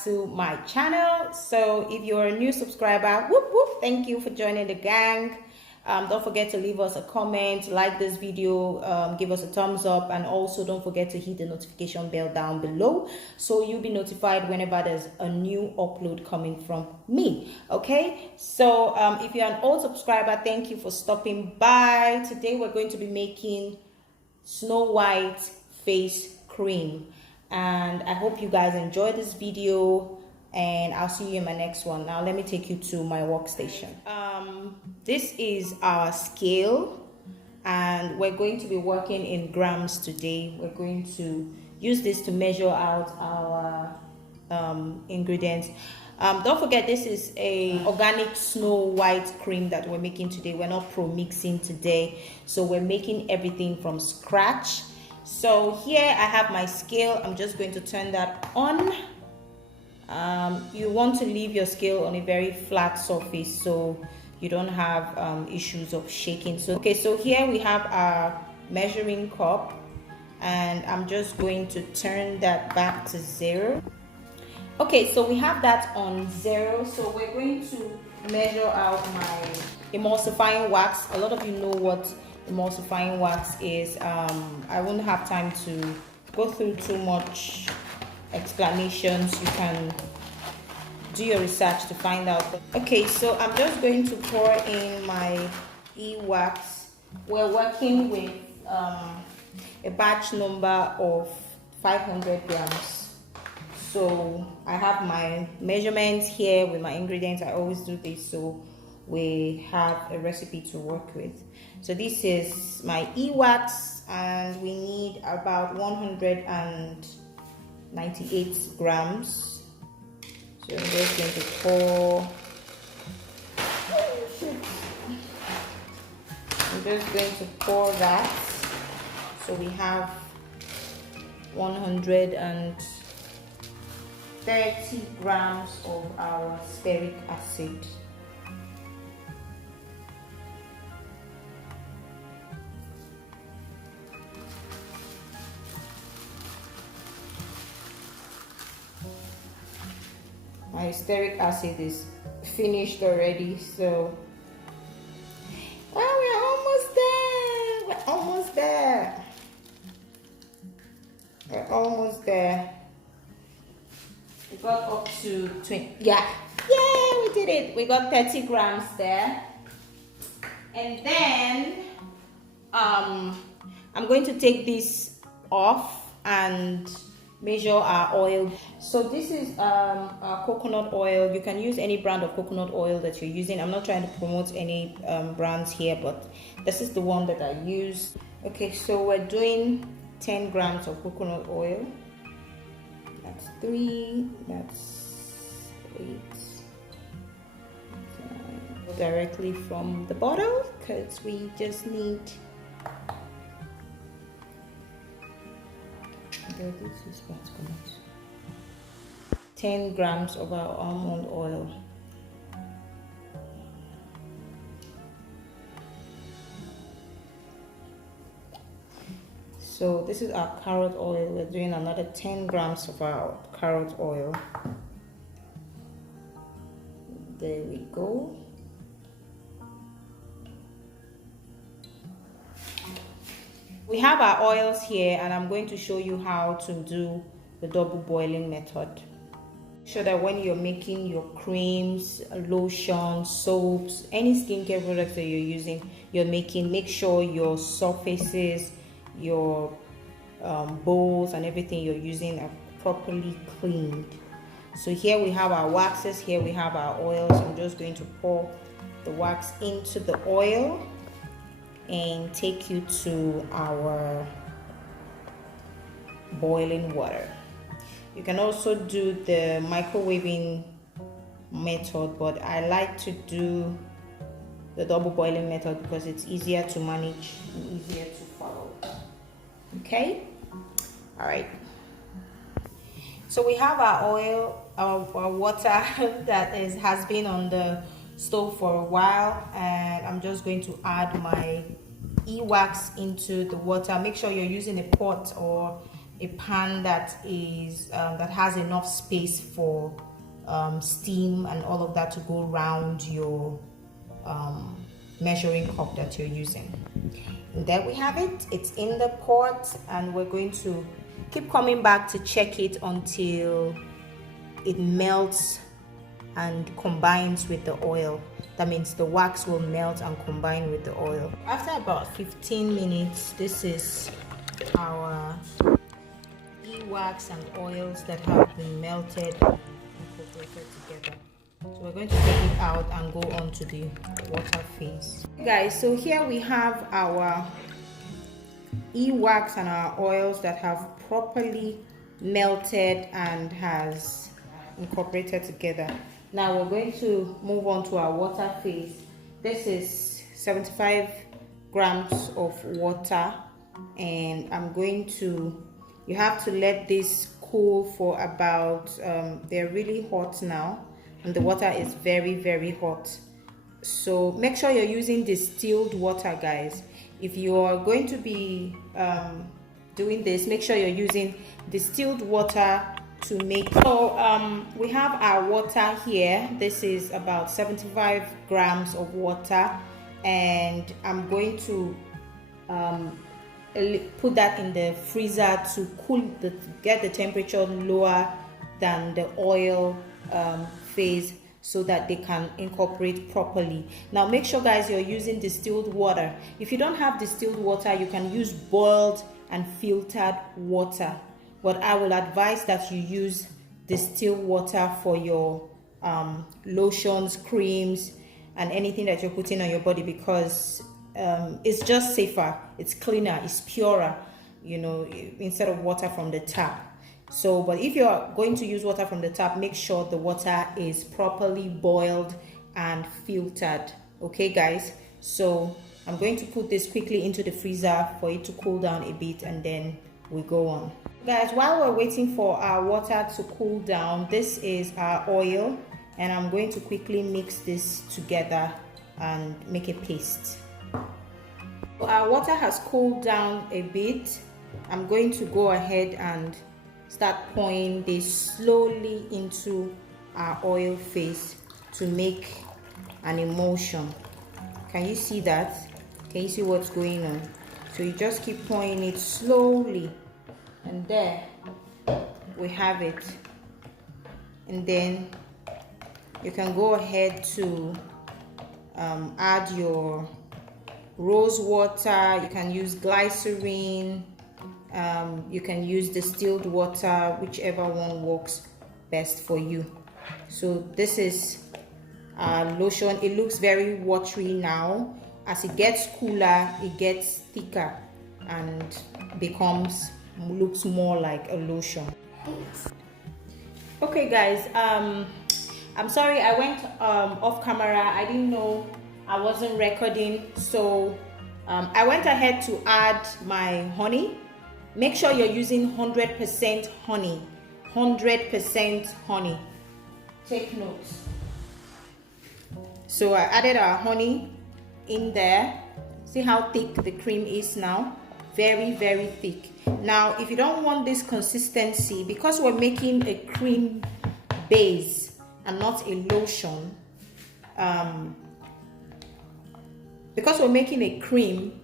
back to my channel. So if you're a new subscriber, whoop whoop, thank you for joining the gang. Don't forget to leave us a comment, like this video, give us a thumbs up, and also don't forget to hit the notification bell down below so you'll be notified whenever there's a new upload coming from me. Okay, so if you're an old subscriber, thank you for stopping by. Today we're going to be making Snow White face cream, and I hope you guys enjoy this video, and I'll see you in my next one. Now let me take you to my workstation. This is our scale, and we're going to be working in grams today. We're going to use this to measure out our ingredients. Don't forget, this is a organic Snow White cream that we're making today. We're not pro-mixing today, so we're making everything from scratch. So here I have my scale. I'm just going to turn that on. You want to leave your scale on a very flat surface so you don't have issues of shaking. So okay, so here we have our measuring cup, and I'm just going to turn that back to 0. Okay, so we have that on 0. So we're going to measure out my emulsifying wax. A lot of you know what emulsifying wax is. I won't have time to go through too much explanations. You can do your research to find out. Okay, so I'm just going to pour in my e-wax. We're working with a batch number of 500 grams. So I have my measurements here with my ingredients. I always do this so we have a recipe to work with. So this is my e-wax, and we need about 198 grams. So I'm just going to pour. I'm just going to pour that. So we have 130 grams of our stearic acid. My stearic acid is finished already, so we're almost there. We're almost there. We're almost there. We got up to 20. Yeah, we did it. We got 30 grams there, and then I'm going to take this off and measure our oil. So this is our coconut oil. You can use any brand of coconut oil that you're using. I'm not trying to promote any brands here, but this is the one that I use. Okay, so we're doing 10 grams of coconut oil. That's 3, that's 8. Directly from the bottle, because we just need 10 grams of our almond oil. So this is our carrot oil. We're doing another 10 grams of our carrot oil. There we go. We have our oils here, and I'm going to show you how to do the double boiling method. So that when you're making your creams, lotions, soaps, any skincare products that you're making, make sure your surfaces, your bowls, and everything you're using are properly cleaned. So here we have our waxes, here we have our oils. I'm just going to pour the wax into the oil and take you to our boiling water. You can also do the microwaving method, but I like to do the double boiling method because it's easier to manage and easier to follow. Okay, all right. So we have our oil, our water that has been on the stove for a while, and I'm just going to add my e-wax into the water. Make sure you're using a pot or a pan that is that has enough space for steam and all of that to go around your measuring cup that you're using. And there we have it. It's in the pot, and we're going to keep coming back to check it until it melts and combines with the oil. That means the wax will melt and combine with the oil. After about 15 minutes, this is our wax and oils that have been melted and incorporated together. So we're going to take it out and go on to the water phase. Okay guys, so here we have our wax and our oils that have properly melted and has incorporated together. Now we're going to move on to our water phase. This is 75 grams of water, and I'm going to, you have to let this cool for about, they're really hot now, and the water is very, very hot. So make sure you're using distilled water, guys. If you are going to be doing this, make sure you're using distilled water to make. So we have our water here. This is about 75 grams of water, and I'm going to put that in the freezer to get the temperature lower than the oil phase, so that they can incorporate properly. Now make sure, guys, you're using distilled water. If you don't have distilled water, you can use boiled and filtered water, but I will advise that you use distilled water for your lotions, creams, and anything that you're putting on your body, because it's just safer, it's cleaner, it's purer, you know, instead of water from the tap. So, but if you're going to use water from the tap, make sure the water is properly boiled and filtered. Okay guys, so I'm going to put this quickly into the freezer for it to cool down a bit, and then we go on. Guys, while we're waiting for our water to cool down, this is our oil, and I'm going to quickly mix this together and make a paste. So our water has cooled down a bit. I'm going to go ahead and start pouring this slowly into our oil phase to make an emulsion. Can you see that? Can you see what's going on? So you just keep pouring it slowly, and there we have it. And then you can go ahead to add your rose water. You can use glycerin, you can use distilled water, whichever one works best for you. So this is our lotion. It looks very watery now. As it gets cooler, it gets thicker and looks more like a lotion. Okay guys, I'm sorry I went off camera. I didn't know I wasn't recording, so I went ahead to add my honey. Make sure you're using 100% honey. 100% honey. Take notes. So I added our honey in there. See how thick the cream is now? Very, very thick. Now, if you don't want this consistency, because we're making a cream base and not a lotion, because we're making a cream,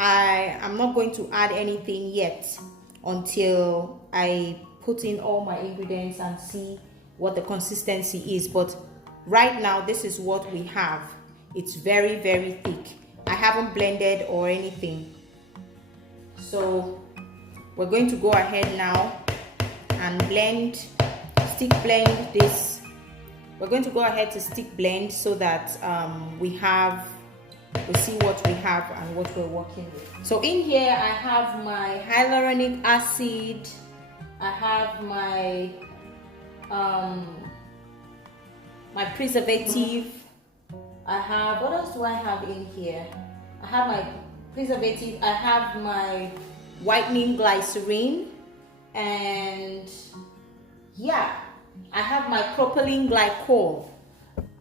I'm not going to add anything yet until I put in all my ingredients and see what the consistency is. But right now, this is what we have. It's very, very thick. I haven't blended or anything. So we're going to go ahead now and stick blend this. We're going to go ahead to stick blend so that we'll see what we have and what we're working with. So in here I have my hyaluronic acid, I have my my preservative, I have, what else do I have in here? I have my preservative, I have my whitening glycerin, and yeah, I have my propylene glycol.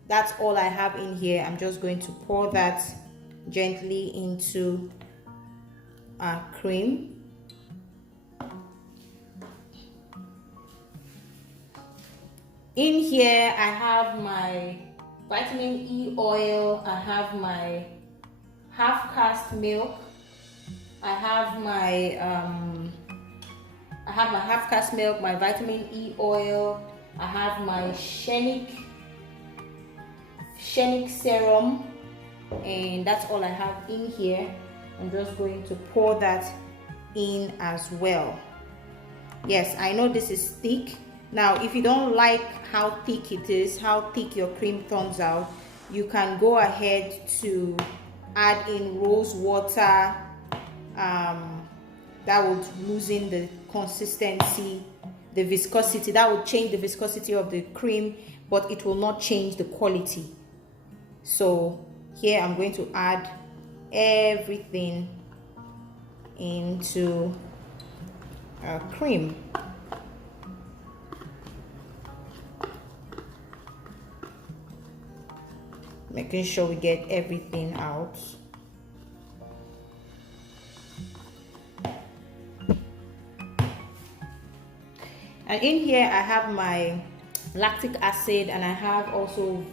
That's all I have in here. I'm just going to pour that gently into our cream. In here I have my vitamin E oil, I have my half cask milk, I have my half cask milk, my vitamin E oil, I have my shenic serum, and that's all I have in here. I'm just going to pour that in as well. Yes, I know this is thick. Now, if you don't like how thick it is, how thick your cream turns out, you can go ahead to add in rose water. That would loosen the consistency, the viscosity. That would change the viscosity of the cream, but it will not change the quality. So here I'm going to add everything into our cream. Making sure we get everything out. And in here I have my lactic acid, and I have also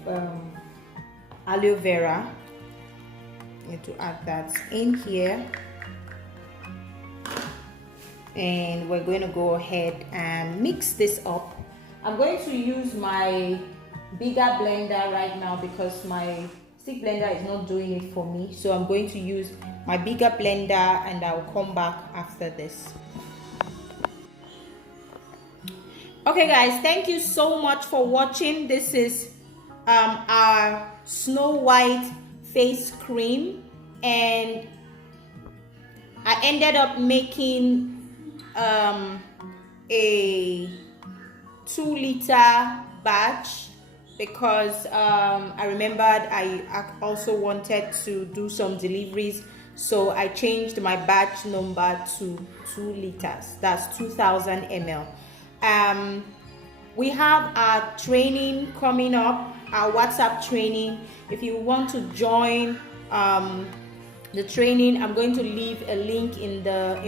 aloe vera. I need to add that in here, and we're going to go ahead and mix this up. I'm going to use my bigger blender right now because my stick blender is not doing it for me, so I'm going to use my bigger blender, and I'll come back after this. Okay guys, thank you so much for watching. This is our Snow White face cream, and I ended up making a 2-liter batch because I remembered I also wanted to do some deliveries, so I changed my batch number to 2 liters. That's 2000 ml. We have our training coming up, our WhatsApp training. If you want to join the training, I'm going to leave a link in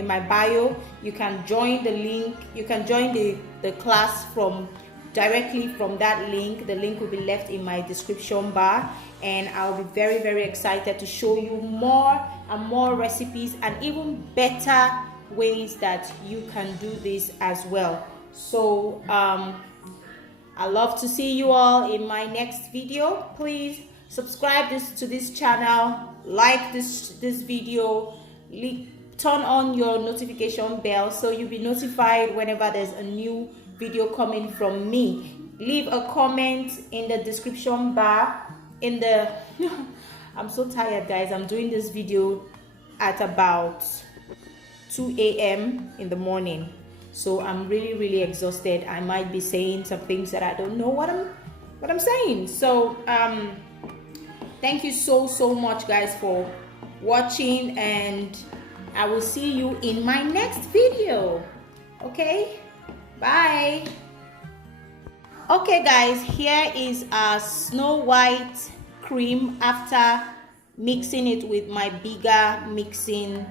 my bio. You can join the link. You can join the class directly from that link. The link will be left in my description bar, and I'll be very, very excited to show you more and more recipes and even better ways that you can do this as well. So I love to see you all in my next video. Please subscribe to this channel, like this video, turn on your notification bell so you'll be notified whenever there's a new video coming from me. Leave a comment in the description bar. I'm so tired guys. I'm doing this video at about 2 a.m. in the morning, so I'm really exhausted. I might be saying some things that I don't know what I'm saying. So thank you so much guys for watching, and I will see you in my next video. Okay, bye. Okay guys, here is our Snow White cream after mixing it with my bigger mixing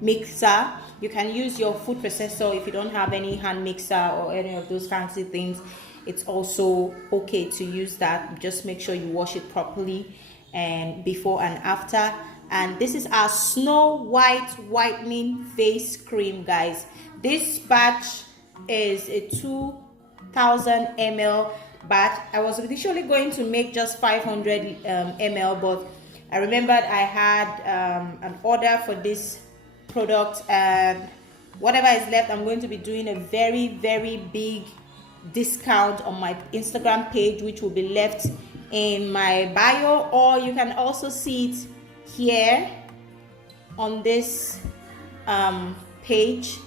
mixer. You can use your food processor if you don't have any hand mixer or any of those fancy things. It's also okay to use that. Just make sure you wash it properly and before and after. And this is our Snow White whitening face cream guys. This batch is a 2000 ml batch. I was initially going to make just 500 ml, but I remembered I had an order for this product, and whatever is left, I'm going to be doing a very big discount on my Instagram page, which will be left in my bio, or you can also see it here on this page.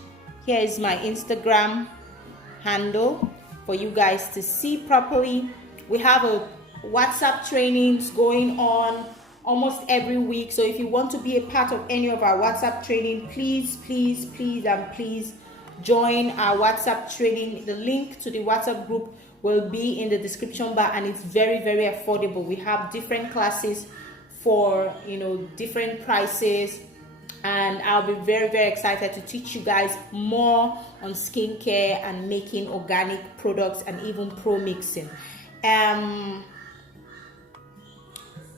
Here is my Instagram handle for you guys to see properly. We have a WhatsApp trainings going on almost every week, so if you want to be a part of any of our WhatsApp training, please join our WhatsApp training. The link to the WhatsApp group will be in the description bar, and it's very affordable. We have different classes for different prices, and I'll be very, very excited to teach you guys more on skincare and making organic products and even pro mixing.